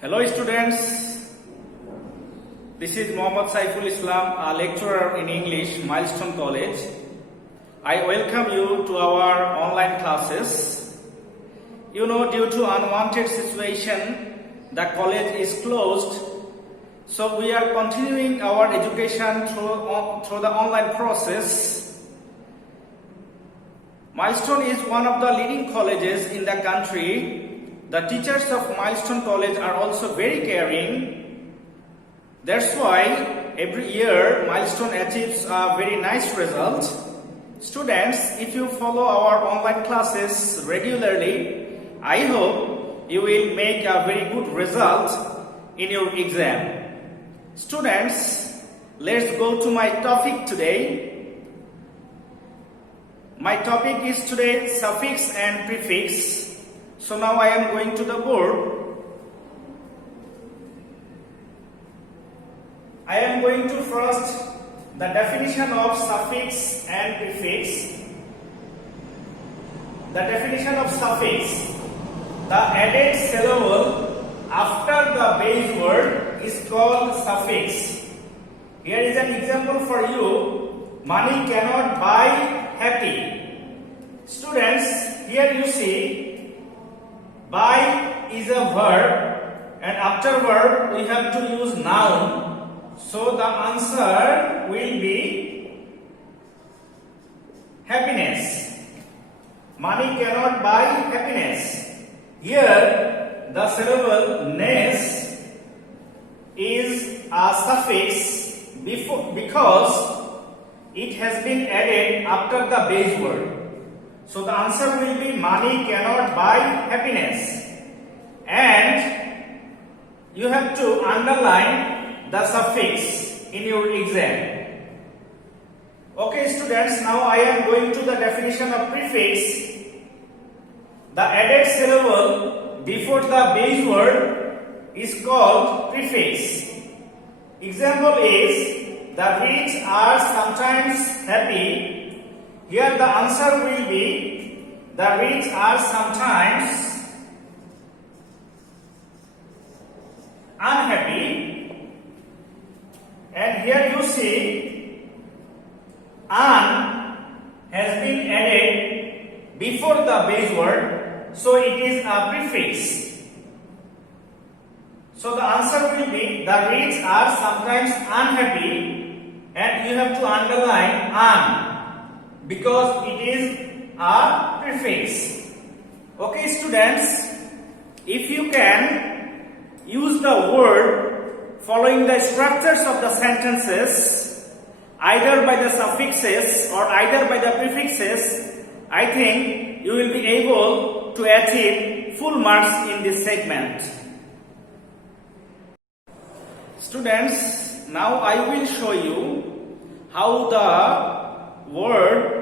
Hello students, this is Mohammad Saiful Islam, a lecturer in English, Milestone College. I welcome you to our online classes. You know, due to unwanted situation, the college is closed. So we are continuing our education through the online process. Milestone is one of the leading colleges in the country. The teachers of Milestone College are also very caring. That's why every year Milestone achieves a very nice result. Students, if you follow our online classes regularly, I hope you will make a very good result in your exam. Students, let's go to my topic today. My topic is today suffix and prefix. So now I am going to the board. I am going to first the definition of suffix and prefix. The definition of suffix: the added syllable after the base word is called suffix. Here is an example for you. Money cannot buy happy. Students, here you see, buy is a verb, and after verb we have to use noun. So the answer will be happiness. Money cannot buy happiness. Here the syllable ness is a suffix because it has been added after the base word. So the answer will be money cannot buy happiness. And you have to underline the suffix in your exam. Okay students, now I am going to the definition of prefix. The added syllable before the base word is called prefix. Example is, the rich are sometimes happy. Here the answer will be, the rich are sometimes unhappy. And here you see, un has been added before the base word, so it is a prefix. So the answer will be, the rich are sometimes unhappy, and you have to underline un, because it is a prefix. Okay students, if you can use the word following the structures of the sentences, either by the suffixes or either by the prefixes, I think you will be able to achieve full marks in this segment. Students, now I will show you how the word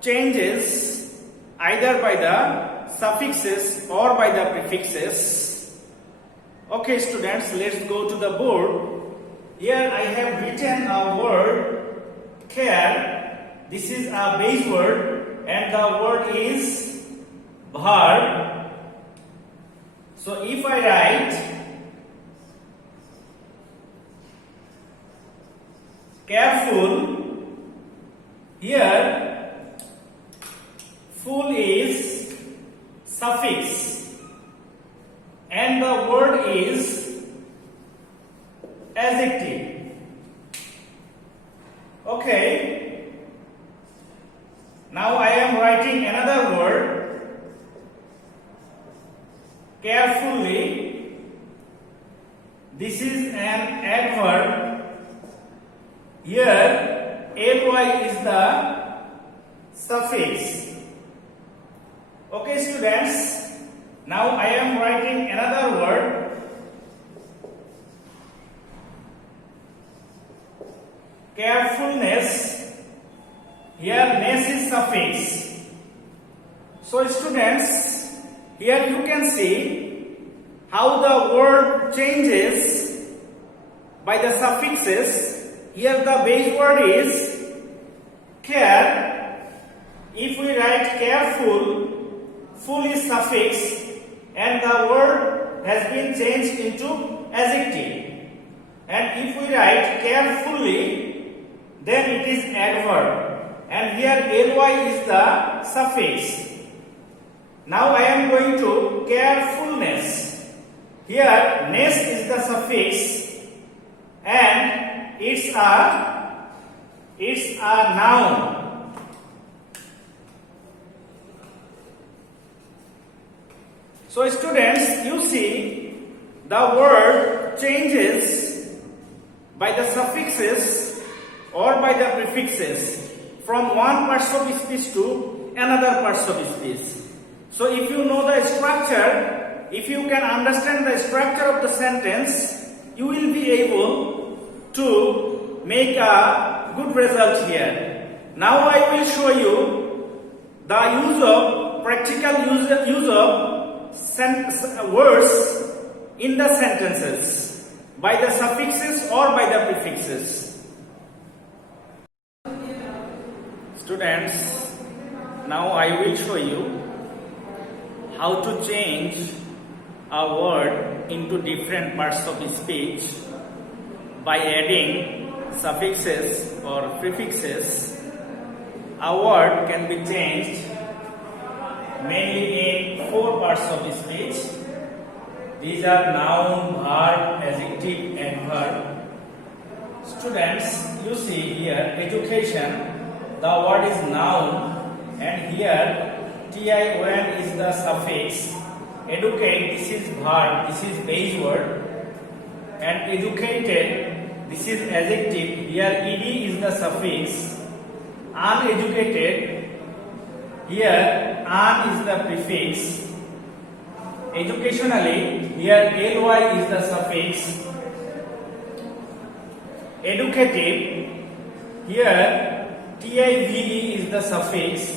changes either by the suffixes or by the prefixes. Okay students, let's go to the board. Here I have written a word care. This is a base word and the word is verb. So if I write careful, here full is suffix and the word is adjective. Okay, now I am writing another word carefully. This is an adverb. Here ly is the suffix. Okay students, now I am writing another word carefulness. Here ness is suffix. So students, here you can see how the word changes by the suffixes. Here the base word is care. If we write careful, full is suffix and the word has been changed into adjective. And if we write carefully, then it is adverb. And here ly is the suffix. Now I am going to carefulness. Here ness is the suffix and it's a noun. So students, you see the word changes by the suffixes or by the prefixes from one parts of speech to another parts of speech. So if you know the structure, if you can understand the structure of the sentence, you will be able to make a good result here. Now I will show you the use of practical use of words in the sentences by the suffixes or by the prefixes. Students, now I will show you how to change a word into different parts of speech by adding suffixes or prefixes. A word can be changed mainly in 4 parts of speech. These are noun, verb, adjective, adverb. Students, you see here education, the word is noun, and here tion is the suffix. Educate, this is verb, this is base word. And educated, this is adjective, here ed is the suffix. Uneducated, here an is the prefix. Educationally, here ly is the suffix. Educative, here tive is the suffix.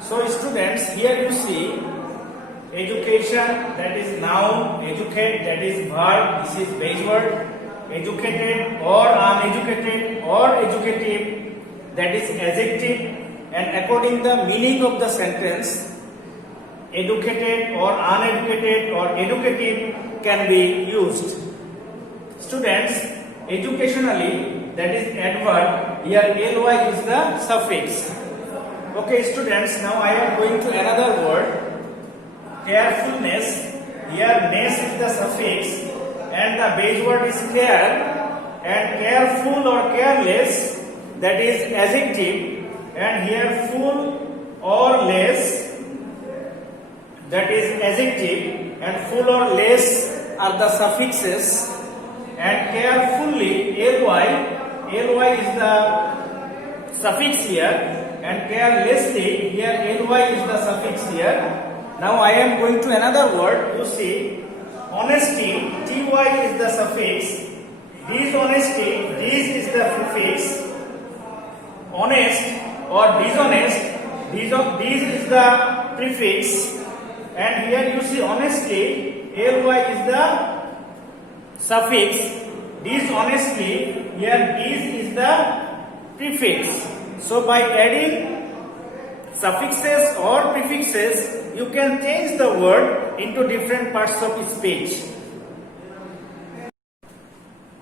So students, here you see education, that is noun, educate, that is verb, this is base word. Educated or uneducated or educative, that is adjective. And according the meaning of the sentence, educated or uneducated or educative can be used. Students, educationally, that is adverb, here ly is the suffix. Okay students, now I am going to another word, carefulness. Here ness is the suffix and the base word is care, and careful or careless, that is adjective. And here full or less, that is adjective, and full or less are the suffixes. And carefully, ly is the suffix here, and carelessly, here ly is the suffix here. Now I am going to another word. You see, honesty, ty is the suffix. Dishonesty, dis is the prefix. Honest or dishonest, this is the prefix. And here you see honestly, ly is the suffix. Dishonestly, here dis is the prefix. So by adding suffixes or prefixes, you can change the word into different parts of speech.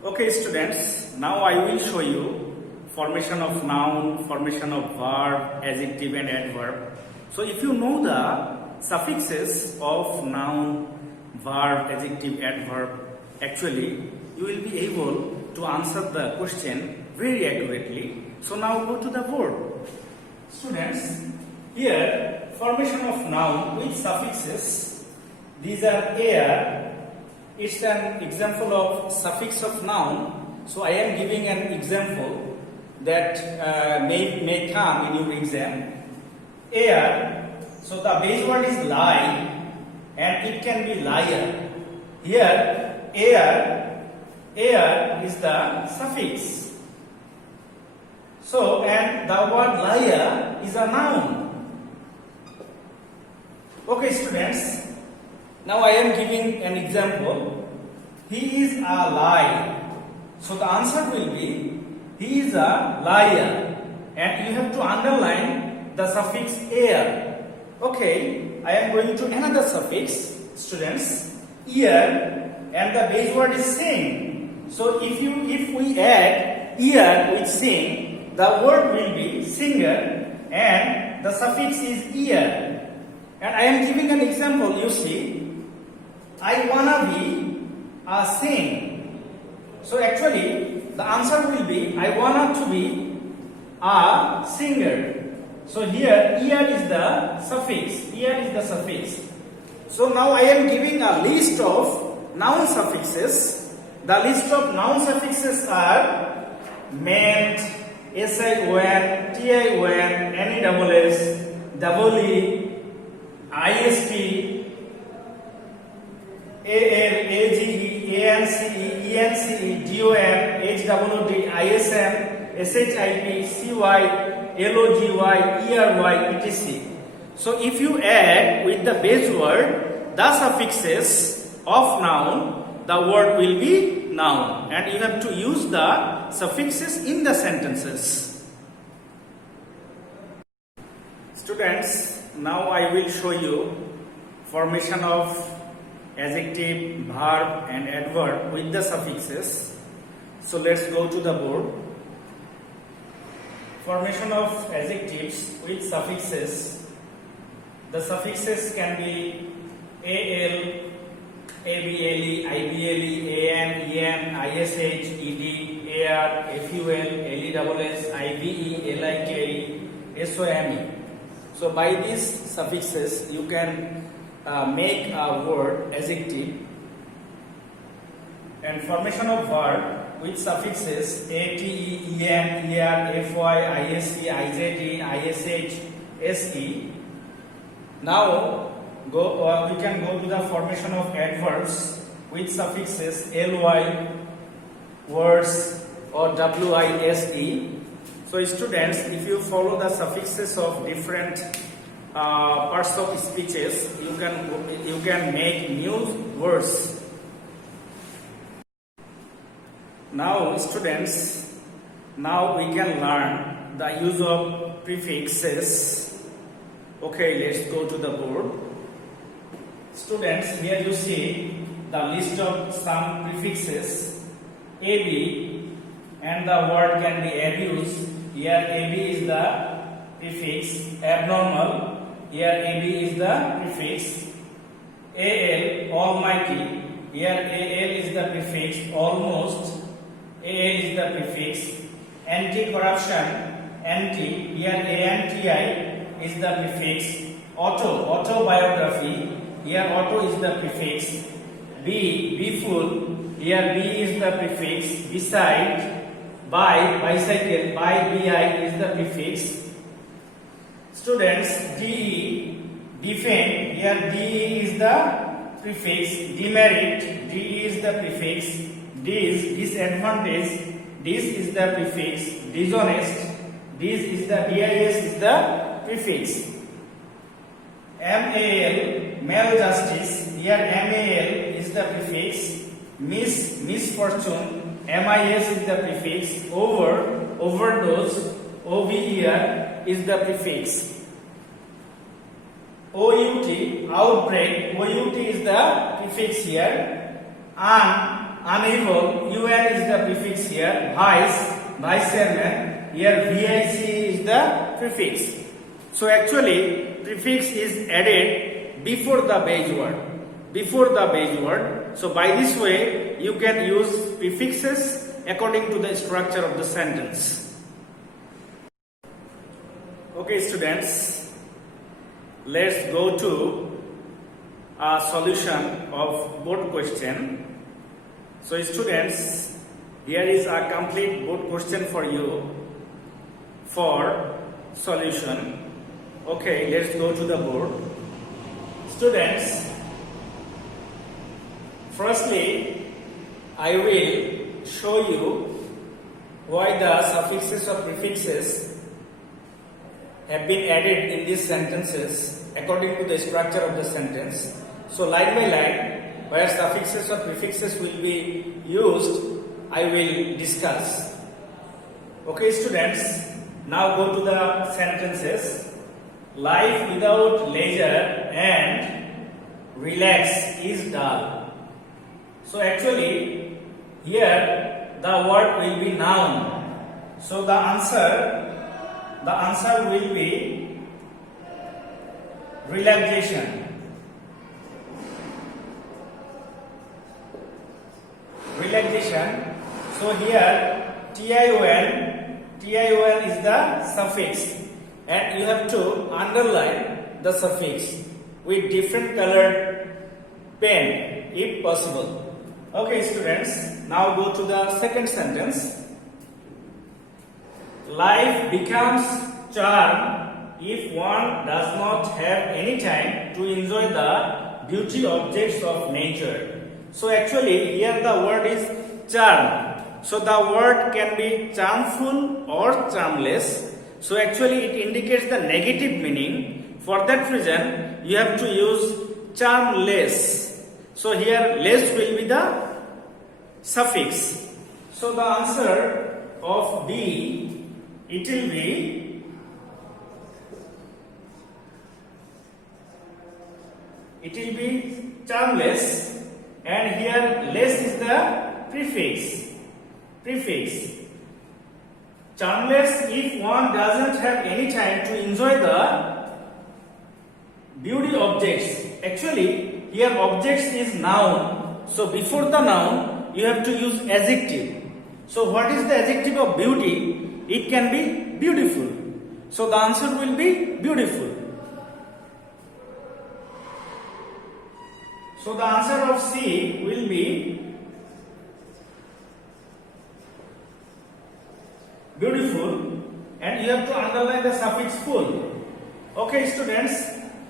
Okay students, now I will show you formation of noun, formation of verb, adjective and adverb. So if you know the suffixes of noun, verb, adjective, adverb, actually you will be able to answer the question very accurately. So now go to the word. Students, here formation of noun with suffixes. These are air. It's an example of suffix of noun. So I am giving an example that may come in your exam. Air, so the base word is lie and it can be liar. Here air is the suffix. So and the word liar is a noun. Okay students, now I am giving an example. He is a lie. So the answer will be he is a liar, and you have to underline the suffix air. Okay, I am going to another suffix, students. ear and the base word is sing. So if we add ear with sing, the word will be singer and the suffix is ear. And I am giving an example. You see, I wanna be a sing. So actually the answer will be I wanna to be a singer. So here ear is the suffix. Ear is the suffix. So now I am giving a list of noun suffixes. The list of noun suffixes are meant, SION, TION, NESS, EE, IST, AL, AGE, ANCE, ENCE, DOM, HWD, ISM, SHIP, CY, LOGY, ERY, etc. So if you add with the base word the suffixes of noun, the word will be noun, and you have to use the suffixes in the sentences. Students, now I will show you formation of adjective, verb and adverb with the suffixes. So let's go to the board. Formation of adjectives with suffixes. The suffixes can be AL, ABLE, IBLE, AN, EN, ISH, ED, AR, FUL, LESS, IVE, LIKE, SOME. So by these suffixes you can make a word adjective. And formation of verb with suffixes ATE, EN, ER, FY, ISE, IZE, ISH, SE. Now we can go to the formation of adverbs with suffixes ly, words or wise. So students, if you follow the suffixes of different parts of speeches, you can make new words. Now students, now we can learn the use of prefixes. Okay, let's go to the board. Students, here you see the list of some prefixes AB, and the word can be abused. Here AB is the prefix, abnormal. Here AB is the prefix. AL, almighty. Here AL is the prefix, almost. AL is the prefix. Anti-corruption, anti. Here ANTI is the prefix. Autobiography. Here auto is the prefix. Be full. Here B is the prefix. Beside. Bicycle. BI is the prefix. Students, DE, defend. Here DE is the prefix. Demerit. DE is the prefix. Disadvantage. Dis is the prefix. Dishonest. Dis is the DIS is the prefix. MAL, maljustice. Here MAL is the prefix. Misfortune. MIS is the prefix. Overdose. OVER is the prefix. OUT, outbreak. OUT is the prefix here. Unable. UN is the prefix here. Vice chairman. Here VIC is the prefix. So actually prefix is added before the base word. So by this way you can use prefixes according to the structure of the sentence. Okay students, let's go to a solution of board question. So students, here is a complete board question for you for solution. Okay, let's go to the board. Students, firstly, I will show you why the suffixes or prefixes have been added in these sentences according to the structure of the sentence. So line by line, where suffixes or prefixes will be used, I will discuss. Okay students, now go to the sentences. Life without leisure and relax is dull. So actually here the word will be noun. So the answer will be relaxation. Relaxation. So here TION is the suffix, and you have to underline the suffix with different colored pen if possible. Okay students, now go to the second sentence. Life becomes charm if one does not have any time to enjoy the beauty objects of nature. So actually here the word is charm. So the word can be charmful or charmless. So actually it indicates the negative meaning. For that reason you have to use charmless. So here less will be the suffix. So the answer of B, it will be charmless, and here less is the prefix. Charmless if one doesn't have any time to enjoy the beauty objects. Actually here objects is noun. So before the noun you have to use adjective. So what is the adjective of beauty? It can be beautiful. So the answer will be beautiful. So the answer of C will be beautiful, and you have to underline the suffix full. Okay students,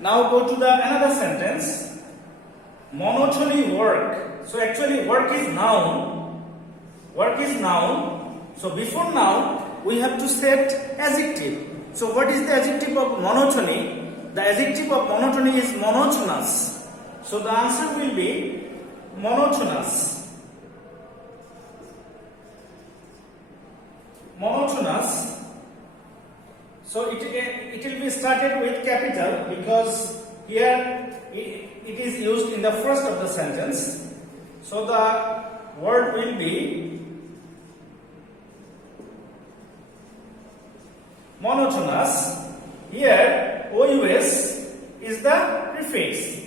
now go to the another sentence. Monotony work. So actually work is noun. So before noun we have to set adjective. So what is the adjective of monotony? The adjective of monotony is monotonous. So the answer will be monotonous. So it will be started with capital because here it is used in the first of the sentence. So the word will be monotonous. Here OUS is the prefix.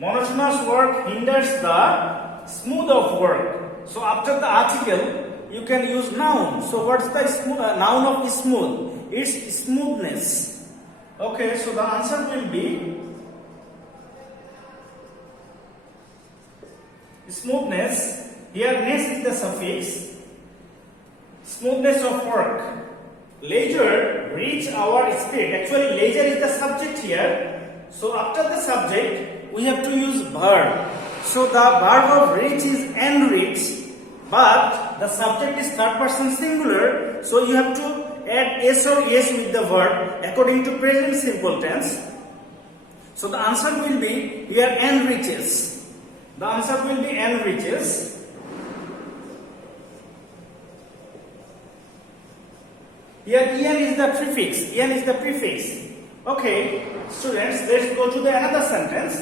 Monotonous work hinders the smooth of work. So after the article you can use noun. So what's the noun of smooth? It's smoothness. Okay, so the answer will be smoothness. Here ness is the suffix. Smoothness of work. Leisure reach our speed. Actually leisure is the subject here. So after the subject we have to use verb. So the verb of reach is enrich, but the subject is third person singular. So you have to add s or es with the verb according to present simple tense. So the answer will be here enriches. The answer will be enriches. Here en is the prefix. Okay, students, let's go to the another sentence.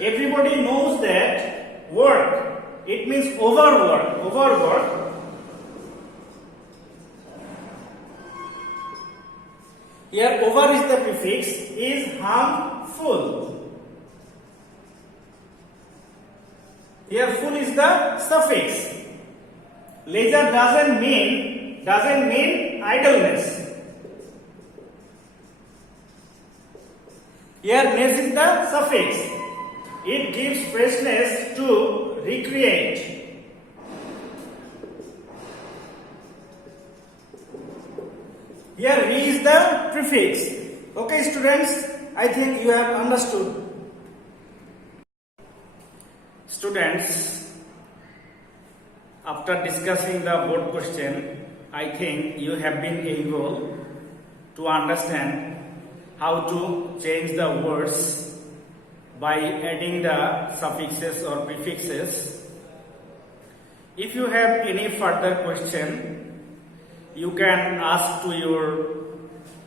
Everybody knows that work, it means overwork. Here over is the prefix, is harmful. Here full is the suffix. Leisure doesn't mean idleness. Here ness is the suffix. It gives freshness to recreate. Here re is the prefix. Okay students, I think you have understood. Students, after discussing the board question, I think you have been able to understand how to change the words by adding the suffixes or prefixes. If you have any further question, you can ask to your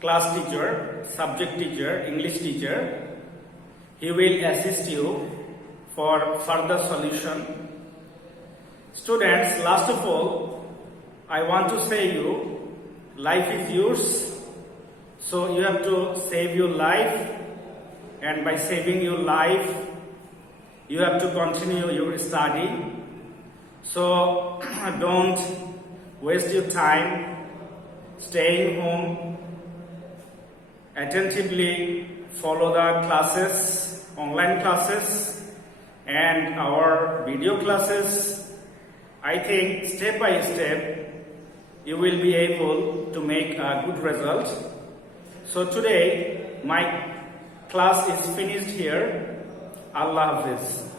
class teacher, subject teacher, English teacher. He will assist you for further solution. Students, last of all, I want to say you, life is yours, so you have to save your life, and by saving your life, you have to continue your study. So don't waste your time staying home. Attentively follow the classes, online classes, and our video classes. I think step by step you will be able to make a good result. So today my class is finished here. Allah Hafiz.